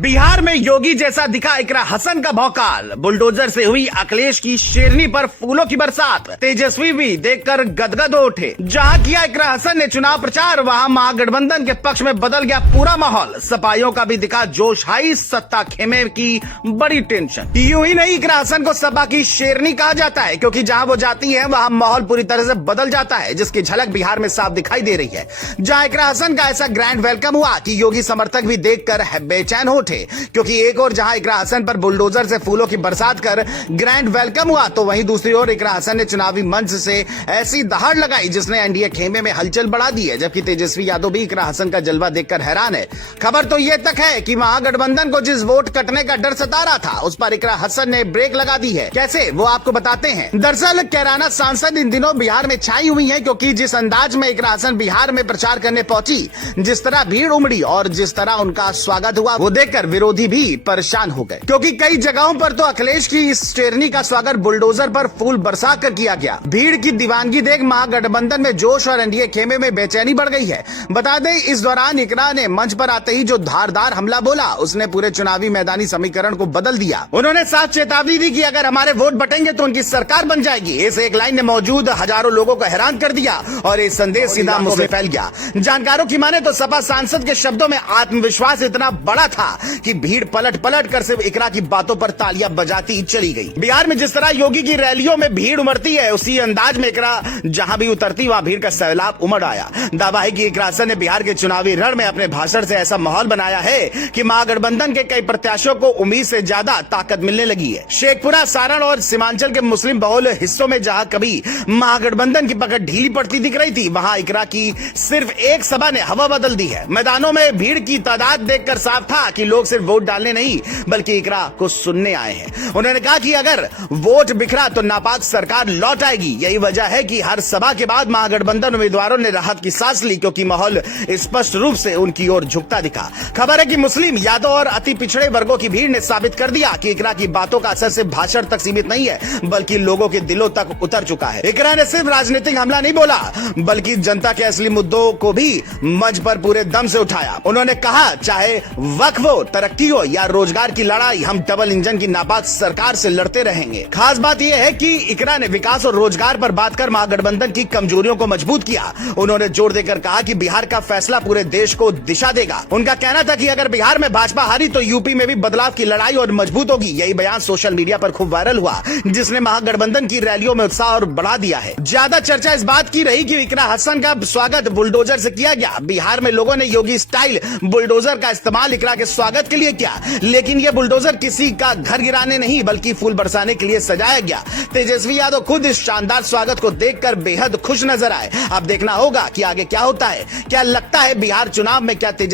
बिहार में योगी जैसा दिखा इकरा हसन का भौकाल। बुलडोजर से हुई अखिलेश की शेरनी पर फूलों की बरसात। तेजस्वी भी देखकर गदगद हो उठे। जहां किया इकरा हसन ने चुनाव प्रचार, वहां महागठबंधन के पक्ष में बदल गया पूरा माहौल। सपाइयों का भी दिखा जोश हाई, सत्ता खेमे की बड़ी टेंशन। यूं ही नहीं, इकरा हसन को सपा की शेरनी कहा जाता है, क्योंकि जहां वो जाती है वहां माहौल पूरी तरह से बदल जाता है, जिसकी झलक बिहार में साफ दिखाई दे रही है। जहां इकरा हसन का ऐसा ग्रैंड वेलकम हुआ कि योगी समर्थक भी देखकर बेचैन हो उठे, क्योंकि एक और जहां इकरा हसन पर बुलडोजर से फूलों की बरसात कर ग्रैंड वेलकम हुआ, तो वहीं दूसरी ओर इकरा हसन ने चुनावी मंच से ऐसी दहाड़ लगाई जिसने एनडीए खेमे में हलचल बढ़ा दी है। जबकि तेजस्वी यादव भी इकरा हसन का जलवा देखकर हैरान है। खबर तो यह तक है कि महागठबंधन को जिस वोट कटने का डर सता रहा था, उस पर इकरा हसन ने ब्रेक लगा दी है। कैसे, वो आपको बताते हैं। दरअसल कैराना सांसद इन दिनों बिहार में छाई हुई है, क्योंकि जिस अंदाज में इकरा हसन बिहार में प्रचार करने पहुंची, जिस तरह भीड़ उमड़ी और जिस तरह उनका स्वागत हुआ, वो देखकर विरोधी भी परेशान हो गए। क्योंकि कई जगहों पर तो अखिलेश की इस शेरनी का स्वागत बुलडोजर पर फूल बरसा कर किया गया। भीड़ की दीवानगी देख महागठबंधन में जोश और एनडीए खेमे में बेचैनी बढ़ गई है। बता दें, इस दौरान इकरा ने मंच पर आते ही जो धारदार हमला बोला, उसने पूरे चुनावी मैदानी समीकरण को बदल दिया। उन्होंने साफ चेतावनी दी कि अगर हमारे वोट बटेंगे तो उनकी सरकार बन जाएगी। इस एक लाइन ने मौजूद हजारों लोगों को हैरान कर दिया और ये संदेश सीधा मुंह से फैल गया। जानकारों की माने तो सपा सांसद के शब्दों में आत्मविश्वास इतना बड़ा था कि भीड़ पलट कर सिर्फ इकरा की बातों पर तालियां बजाती चली गई। बिहार में जिस तरह योगी की रैलियों में भीड़ उमड़ती है, उसी अंदाज में इकरा जहां भी उतरती वहां भीड़ का सैलाब उमड़ आया। दावा है कि इकरा हसन ने बिहार के चुनावी रण में अपने भाषण से ऐसा माहौल बनाया है कि महागठबंधन के कई प्रत्याशियों को उम्मीद से ज्यादा ताकत मिलने लगी है। शेखपुरा, सारण और सीमांचल के मुस्लिम बहुल हिस्सों में जहां कभी महागठबंधन की पकड़ ढीली पड़ती दिख रही थी, वहां इकरा की सिर्फ एक सभा ने हवा बदल दी है। मैदानों में भीड़ की तादाद देखकर साफ था कि लोग सिर्फ वोट डालने नहीं बल्कि इकरा को सुनने आए हैं। उन्होंने कहा कि अगर वोट बिखरा तो नापाक सरकार लौट आएगी। यही वजह है कि हर सभा के बाद महागठबंधन उम्मीदवारों ने राहत की सांस ली, क्योंकि माहौल स्पष्ट रूप से उनकी ओर झुकता दिखा। खबर है कि मुस्लिम, यादव और अति पिछड़े वर्गों की भीड़ ने साबित कर दिया कि इकरा की बातों का असर सिर्फ भाषण तक सीमित नहीं है, बल्कि लोगों के दिलों तक उतर चुका है। इकरा ने सिर्फ राजनीतिक हमला नहीं बोला, बल्कि जनता के असली मुद्दों को भी मंच पर पूरे दम से उठाया। उन्होंने कहा, चाहे वक्फ हो, तरक्की हो या रोजगार की लड़ाई, हम डबल इंजन की नापाक सरकार से लड़ते रहेंगे। खास बात यह है कि इकरा ने विकास और रोजगार पर बात कर महागठबंधन की कमजोरियों को मजबूत किया। उन्होंने जोर देकर कहा कि बिहार का फैसला पूरे देश को दिशा देगा। उनका कहना था कि अगर बिहार में भाजपा हारी तो यूपी में भी बदलाव की लड़ाई और मजबूत होगी। यही बयान सोशल मीडिया पर खूब वायरल हुआ, जिसने महागठबंधन की रैलियों में उत्साह और बढ़ा दिया है। ज्यादा चर्चा इस बात की रही कि इकरा हसन का स्वागत बुलडोजर से किया गया। बिहार में लोगों ने योगी स्टाइल बुलडोजर का इस्तेमाल इकरा के स्वागत के लिए किया, लेकिन यह बुलडोजर किसी का घर गिराने नहीं बल्कि फूल बरसाने के लिए सजाया गया। तेजस्वी यादव खुद इस शानदार स्वागत को देखकर बेहद खुश नजर आए। अब देखना होगा कि आगे क्या होता है। क्या लगता है बिहार चुनाव में क्या तेजस्वी